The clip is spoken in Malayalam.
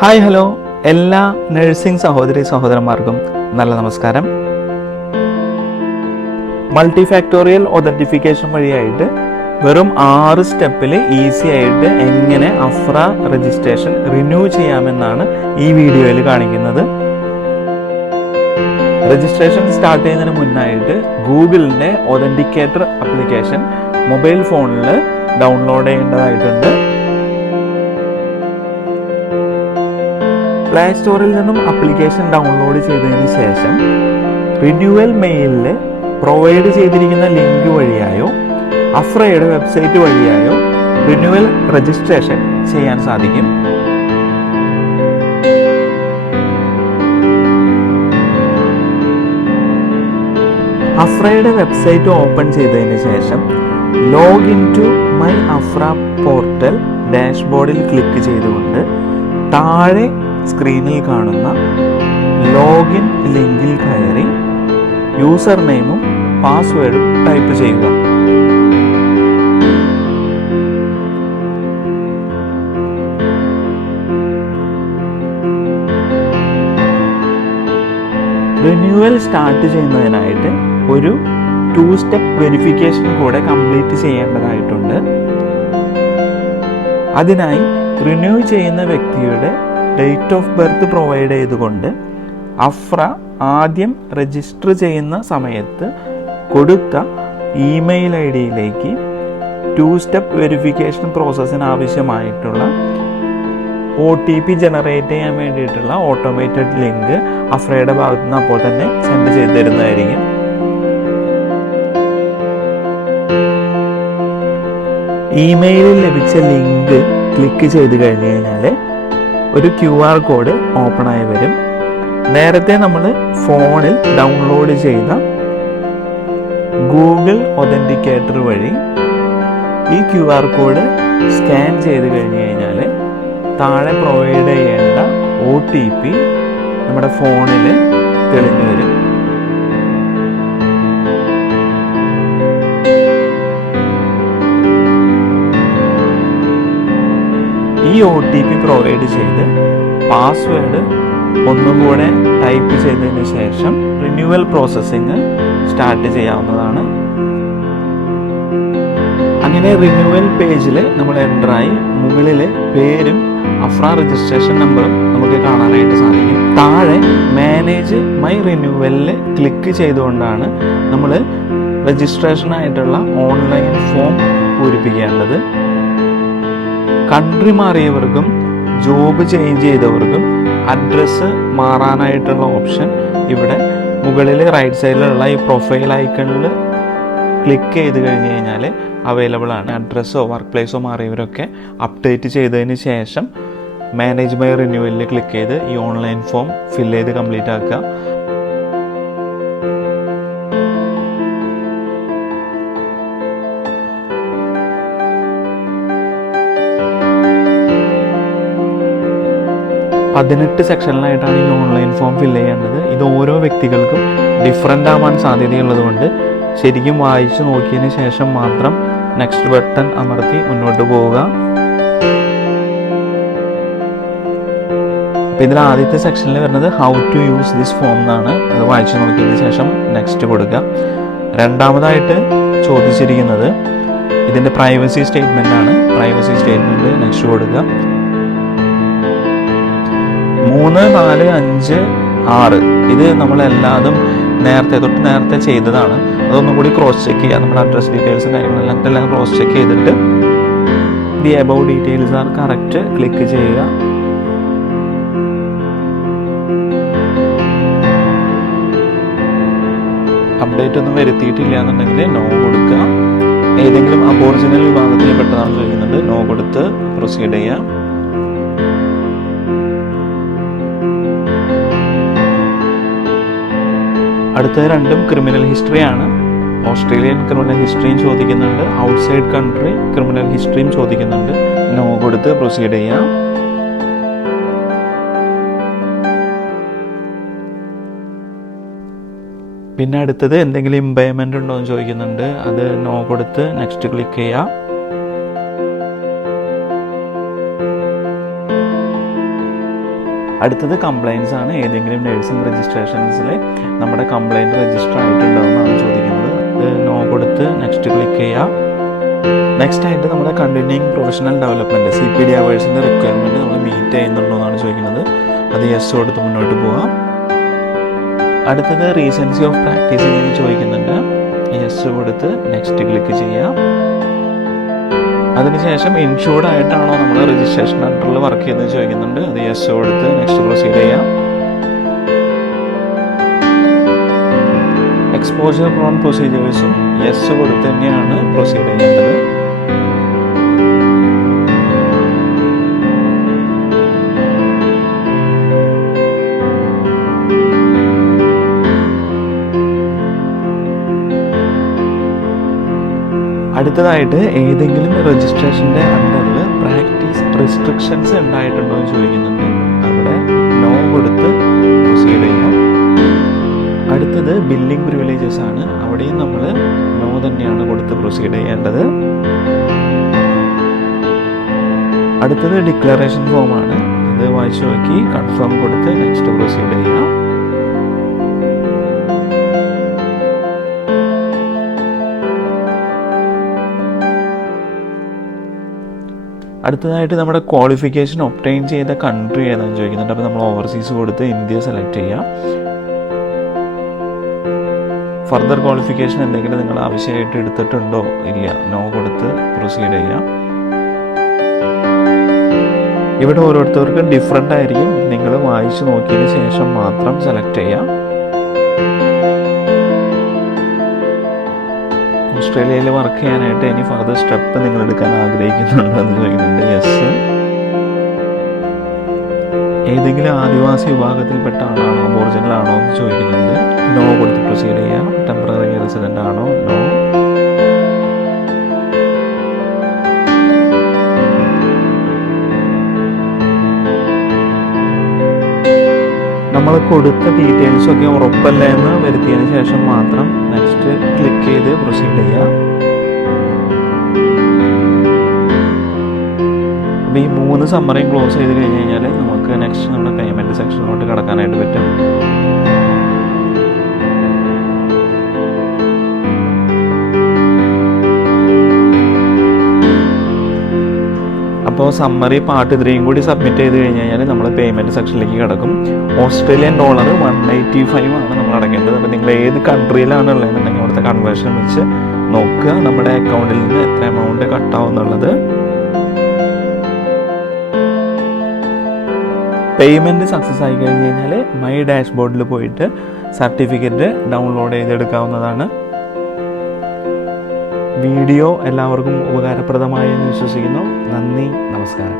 ഹായ് ഹലോ എല്ലാ നഴ്സിംഗ് സഹോദരി സഹോദരന്മാർക്കും നല്ല നമസ്കാരം. മൾട്ടി ഫാക്ടോറിയൽ ഒതന്റിഫിക്കേഷൻ വഴിയായിട്ട് വെറും 6 സ്റ്റെപ്പിൽ ഈസി ആയിട്ട് എങ്ങനെ അഫ്ര രജിസ്ട്രേഷൻ റിന്യൂ ചെയ്യാമെന്നാണ് ഈ വീഡിയോയിൽ കാണിക്കുന്നത്. രജിസ്ട്രേഷൻ സ്റ്റാർട്ട് ചെയ്യുന്നതിന് മുന്നായിട്ട് ഗൂഗിളിൻ്റെ ഒതന്റിക്കേറ്റർ ആപ്ലിക്കേഷൻ മൊബൈൽ ഫോണിൽ ഡൗൺലോഡ് ചെയ്യേണ്ടതായിട്ടുണ്ട്. പ്ലേ സ്റ്റോറിൽ നിന്നും ആപ്ലിക്കേഷൻ ഡൗൺലോഡ് ചെയ്തതിന് ശേഷം റിന്യൂവൽ മെയിലിൽ പ്രൊവൈഡ് ചെയ്തിരിക്കുന്ന ലിങ്ക് വഴിയായോ അഫ്രയുടെ വെബ്സൈറ്റ് വഴിയായോ റിന്യൂവൽ രജിസ്ട്രേഷൻ ചെയ്യാൻ സാധിക്കും. അഫ്രയുടെ വെബ്സൈറ്റ് ഓപ്പൺ ചെയ്തതിന് ശേഷം login to my AHPRA portal ഡാഷ്ബോർഡിൽ ക്ലിക്ക് ചെയ്തുകൊണ്ട് താഴെ സ്ക്രീനിൽ കാണുന്ന ലോഗിൻ ലിങ്കിൽ കയറി യൂസർ നെയിമും പാസ്വേഡും ടൈപ്പ് ചെയ്യുക. റിന്യൂവൽ സ്റ്റാർട്ട് ചെയ്യുന്നതിനായിട്ട് ഒരു 2 സ്റ്റെപ്പ് വെരിഫിക്കേഷൻ കൂടെ കംപ്ലീറ്റ് ചെയ്യേണ്ടതായിട്ടുണ്ട്. അതിനായി റിന്യൂ ചെയ്യുന്ന വ്യക്തിയുടെ ഡേറ്റ് ഓഫ് ബർത്ത് പ്രൊവൈഡ് ചെയ്തുകൊണ്ട് അഫ്ര ആദ്യം രജിസ്റ്റർ ചെയ്യുന്ന സമയത്ത് കൊടുത്ത ഇമെയിൽ ഐ ഡിയിലേക്ക് 2 സ്റ്റെപ്പ് വെരിഫിക്കേഷൻ പ്രോസസ്സിന് ആവശ്യമായിട്ടുള്ള OTP ജനറേറ്റ് ചെയ്യാൻ വേണ്ടിയിട്ടുള്ള ഓട്ടോമേറ്റഡ് ലിങ്ക് അഫ്രയുടെ ഭാഗത്തു നിന്ന് അപ്പോൾ തന്നെ സെൻഡ് ചെയ്ത് തരുന്നതായിരിക്കും. ഇമെയിലിൽ ലഭിച്ച ലിങ്ക് ക്ലിക്ക് ചെയ്ത് കഴിഞ്ഞ് കഴിഞ്ഞാൽ ഒരു QR കോഡ് ഓപ്പൺ ആയി വരും. നേരത്തെ നമ്മൾ ഫോണിൽ ഡൗൺലോഡ് ചെയ്ത ഗൂഗിൾ ഒതന്റിക്കേറ്റർ വഴി ഈ QR കോഡ് സ്കാൻ ചെയ്ത് കഴിഞ്ഞ് കഴിഞ്ഞാൽ താഴെ പ്രൊവൈഡ് ചെയ്യേണ്ട OTP നമ്മുടെ ഫോണിൽ തെളിഞ്ഞു വരും. ഈ OTP പ്രൊവൈഡ് ചെയ്ത് പാസ്വേഡ് ഒന്നും കൂടെ ടൈപ്പ് ചെയ്തതിന് ശേഷം റിന്യൂവൽ പ്രോസസ്സിങ് സ്റ്റാർട്ട് ചെയ്യാവുന്നതാണ്. അങ്ങനെ റിന്യൂവൽ പേജിൽ നമ്മൾ എൻ്ററായി മുകളിൽ പേരും അഫ്ര രജിസ്ട്രേഷൻ നമ്പറും നമുക്ക് കാണാനായിട്ട് സാധിക്കും. താഴെ മാനേജ് മൈ റിന്യൂവലിൽ ക്ലിക്ക് ചെയ്തുകൊണ്ടാണ് നമ്മൾ രജിസ്ട്രേഷനായിട്ടുള്ള ഓൺലൈൻ ഫോം പൂരിപ്പിക്കേണ്ടത്. കൺട്രി മാറിയവർക്കും ജോബ് ചേഞ്ച് ചെയ്തവർക്കും അഡ്രസ്സ് മാറാനായിട്ടുള്ള ഓപ്ഷൻ ഇവിടെ മുകളിൽ റൈറ്റ് സൈഡിലുള്ള ഈ പ്രൊഫൈൽ ഐക്കണിൽ ക്ലിക്ക് ചെയ്ത് കഴിഞ്ഞ് കഴിഞ്ഞാൽ അവൈലബിൾ ആണ്. അഡ്രസ്സോ വർക്ക് പ്ലേസോ മാറിയവരൊക്കെ അപ്ഡേറ്റ് ചെയ്തതിന് ശേഷം മാനേജ് മൈ റിന്യൂവലിൽ ക്ലിക്ക് ചെയ്ത് ഈ ഓൺലൈൻ ഫോം ഫിൽ ചെയ്ത് കംപ്ലീറ്റ് ആക്കുക. പതിനെട്ട് സെക്ഷനിലായിട്ടാണ് ഈ ഓൺലൈൻ ഫോം ഫില്ല് ചെയ്യേണ്ടത്. ഇത് ഓരോ വ്യക്തികൾക്കും ഡിഫറെൻ്റ് ആവാൻ സാധ്യതയുള്ളത് കൊണ്ട് ശരിക്കും വായിച്ചു നോക്കിയതിന് ശേഷം മാത്രം നെക്സ്റ്റ് ബട്ടൺ അമർത്തി മുന്നോട്ട് പോവുക. അപ്പം ഇതിൽ ആദ്യത്തെ സെക്ഷനിൽ വരുന്നത് how to use this form എന്നാണ്. അത് വായിച്ചു നോക്കിയതിന് ശേഷം നെക്സ്റ്റ് കൊടുക്കുക. രണ്ടാമതായിട്ട് ചോദിച്ചിരിക്കുന്നത് ഇതിൻ്റെ പ്രൈവസി സ്റ്റേറ്റ്മെൻ്റ് ആണ്. പ്രൈവസി സ്റ്റേറ്റ്മെൻറ്റ് നെക്സ്റ്റ് കൊടുക്കുക. 3, 4, 5, 6 ഇത് നമ്മളെല്ലാതും നേരത്തെ ചെയ്തതാണ്. അതൊന്നും കൂടി ക്രോസ് ചെക്ക് ചെയ്യുക. നമ്മുടെ അഡ്രസ് ഡീറ്റെയിൽസും കാര്യങ്ങളെല്ലാം ക്രോസ് ചെക്ക് ചെയ്തിട്ട് the above details are correct click ചെയ്യുക. അപ്ഡേറ്റ് ഒന്നും വരുത്തിയിട്ടില്ല എന്നുണ്ടെങ്കിൽ നോ കൊടുക്കുക. ഏതെങ്കിലും അബോറിജിനൽ വിഭാഗത്തിൽ പെട്ടതാണ് ചോദിക്കുന്നുണ്ട്, നോ കൊടുത്ത് പ്രൊസീഡ് ചെയ്യാം. അടുത്ത രണ്ടും ക്രിമിനൽ ഹിസ്റ്ററിയാണ്. ഓസ്ട്രേലിയൻ ക്രിമിനൽ ഹിസ്റ്ററിയും ചോദിക്കുന്നുണ്ട്, ഔട്ട്സൈഡ് കൺട്രി ക്രിമിനൽ ഹിസ്റ്ററിയും ചോദിക്കുന്നുണ്ട്. നോ കൊടുത്ത് പ്രൊസീഡ് ചെയ്യാം. പിന്നെ അടുത്തത് എന്തെങ്കിലും ഇമ്പയർമെൻ്റ് ഉണ്ടോ എന്ന് ചോദിക്കുന്നുണ്ട്. അത് നോ കൊടുത്ത് നെക്സ്റ്റ് ക്ലിക്ക് ചെയ്യാം. അടുത്തത് കംപ്ലയിൻസ് ആണ്. ഏതെങ്കിലും നഴ്സിംഗ് രജിസ്ട്രേഷൻസിൽ നമ്മുടെ കംപ്ലയിൻറ്റ് രജിസ്റ്റർ ആയിട്ടുണ്ടാവുമെന്നാണ് ചോദിക്കുന്നത്. നോ കൊടുത്ത് നെക്സ്റ്റ് ക്ലിക്ക് ചെയ്യാം. നെക്സ്റ്റ് ആയിട്ട് നമ്മുടെ കണ്ടിന്യൂയിങ് പ്രൊഫഷണൽ ഡെവലപ്മെൻറ്റ് CPD അവേഴ്സിൻ്റെ റിക്വയർമെൻറ്റ് നമ്മൾ മീറ്റ് ചെയ്യുന്നുണ്ടോ എന്നാണ് ചോദിക്കുന്നത്. അത് യെസ് കൊടുത്ത് മുന്നോട്ട് പോകാം. അടുത്തത് റീസൻസി ഓഫ് പ്രാക്ടീസിംഗ് ചോദിക്കുന്നുണ്ട്. യെസ് കൊടുത്ത് നെക്സ്റ്റ് ക്ലിക്ക് ചെയ്യാം. അതിനുശേഷം ഇൻഷൂർഡ് ആയിട്ടാണോ നമ്മൾ രജിസ്ട്രേഷൻ അണ്ടറിൽ വർക്ക് ചെയ്യുന്നത് ചോദിക്കുന്നുണ്ട്. അത് യെസ് കൊടുത്ത് നെക്സ്റ്റ് പ്രൊസീഡ് ചെയ്യാം. എക്സ്പോഷർ പ്രോൺ പ്രൊസീജിയേഴ്സും യെസ് കൊടുത്ത് തന്നെയാണ് പ്രൊസീഡ് ചെയ്യേണ്ടത്. അടുത്തതായിട്ട് ഏതെങ്കിലും രജിസ്ട്രേഷൻ്റെ അണ്ടറിൽ പ്രാക്ടീസ് റെസ്ട്രിക്ഷൻസ് ഉണ്ടായിട്ടുണ്ടോ എന്ന് ചോദിക്കുന്നുണ്ട്. അവിടെ നോ കൊടുത്ത് പ്രൊസീഡ് ചെയ്യാം. അടുത്തത് ബില്ലിംഗ് പ്രിവിലേജസ് ആണ്. അവിടെയും നമ്മൾ നോ തന്നെയാണ് കൊടുത്ത് പ്രൊസീഡ് ചെയ്യേണ്ടത്. അടുത്തത് ഡിക്ലറേഷൻ ഫോമാണ്. അത് വായിച്ചു നോക്കി കൺഫേം കൊടുത്ത് നെക്സ്റ്റ് പ്രൊസീഡ് ചെയ്യാം. അടുത്തതായിട്ട് നമ്മുടെ ക്വാളിഫിക്കേഷൻ ഒബ്റ്റെയിൻ ചെയ്ത കൺട്രി ഏതാണെന്ന് ചോദിക്കുന്നുണ്ട്. അപ്പോൾ നമ്മൾ ഓവർസീസ് കൊടുത്ത് ഇന്ത്യ സെലക്ട് ചെയ്യാം. ഫർദർ ക്വാളിഫിക്കേഷൻ എന്തെങ്കിലും നിങ്ങൾ ആവശ്യമായിട്ട് എടുത്തിട്ടുണ്ടോ ഇല്ല, നോ കൊടുത്ത് പ്രൊസീഡ് ചെയ്യാം. ഇവിടെ ഓരോരുത്തർക്കും ഡിഫറെൻ്റ് ആയിരിക്കും. നിങ്ങൾ വായിച്ചു നോക്കിയതിന് ശേഷം മാത്രം സെലക്ട് ചെയ്യാം. ഓസ്ട്രേലിയയിൽ വർക്ക് ചെയ്യാനായിട്ട് ഇനി ഫർദർ സ്റ്റെപ്പ് നിങ്ങൾ എടുക്കാൻ ആഗ്രഹിക്കുന്നുണ്ടോ എന്ന് ചോദിക്കുന്നുണ്ട്. യെസ്. ഏതെങ്കിലും ആദിവാസി വിഭാഗത്തിൽപ്പെട്ട ആളാണോ, ഒറിജിനൽ ആണോ എന്ന് ചോദിക്കുന്നുണ്ട്. നോ കൊടുത്ത് പ്രൊസീഡ് ചെയ്യാം. ടെമ്പററി റെസിഡൻ്റ് ആണോ, നോ. നമ്മൾ കൊടുത്ത ഡീറ്റെയിൽസൊക്കെ ഉറപ്പല്ല എന്ന് വരുത്തിയതിന് ശേഷം മാത്രം നെക്സ്റ്റ് ക്ലിക്ക് ചെയ്ത് പ്രൊസീഡ് ചെയ്യാം. അപ്പോൾ ഈ 3 സമ്മറിയും ക്ലോസ് ചെയ്ത് കഴിഞ്ഞ് കഴിഞ്ഞാൽ നമുക്ക് നെക്സ്റ്റ് നമ്മുടെ പേയ്മെൻറ്റ് സെക്ഷനിലോട്ട് കടക്കാനായിട്ട് പറ്റും. അപ്പോൾ സമ്മറി പാർട്ട് 3 കൂടി സബ്മിറ്റ് ചെയ്ത് കഴിഞ്ഞ് കഴിഞ്ഞാൽ നമ്മൾ പേയ്മെൻറ്റ് സെക്ഷനിലേക്ക് കിടക്കും. ഓസ്ട്രേലിയൻ ഡോളർ 185 ആണ് നമ്മൾ അടയ്ക്കേണ്ടത്. അപ്പോൾ നിങ്ങൾ ഏത് കൺട്രിയിലാണ് ഉള്ളതെന്നുണ്ടെങ്കിൽ അവിടുത്തെ കൺവേർഷൻ വെച്ച് നോക്കുക നമ്മുടെ അക്കൗണ്ടിൽ നിന്ന് എത്ര എമൗണ്ട് കട്ടാവുന്നുള്ളത്. പേയ്മെൻറ്റ് സക്സസ് ആയി കഴിഞ്ഞ് കഴിഞ്ഞാൽ മൈ ഡാഷ്ബോർഡിൽ പോയിട്ട് സർട്ടിഫിക്കറ്റ് ഡൗൺലോഡ് ചെയ്തെടുക്കാവുന്നതാണ്. വീഡിയോ എല്ലാവർക്കും ഉപകാരപ്രദമായി എന്ന് വിശ്വസിക്കുന്നു. നന്ദി, നമസ്കാരം.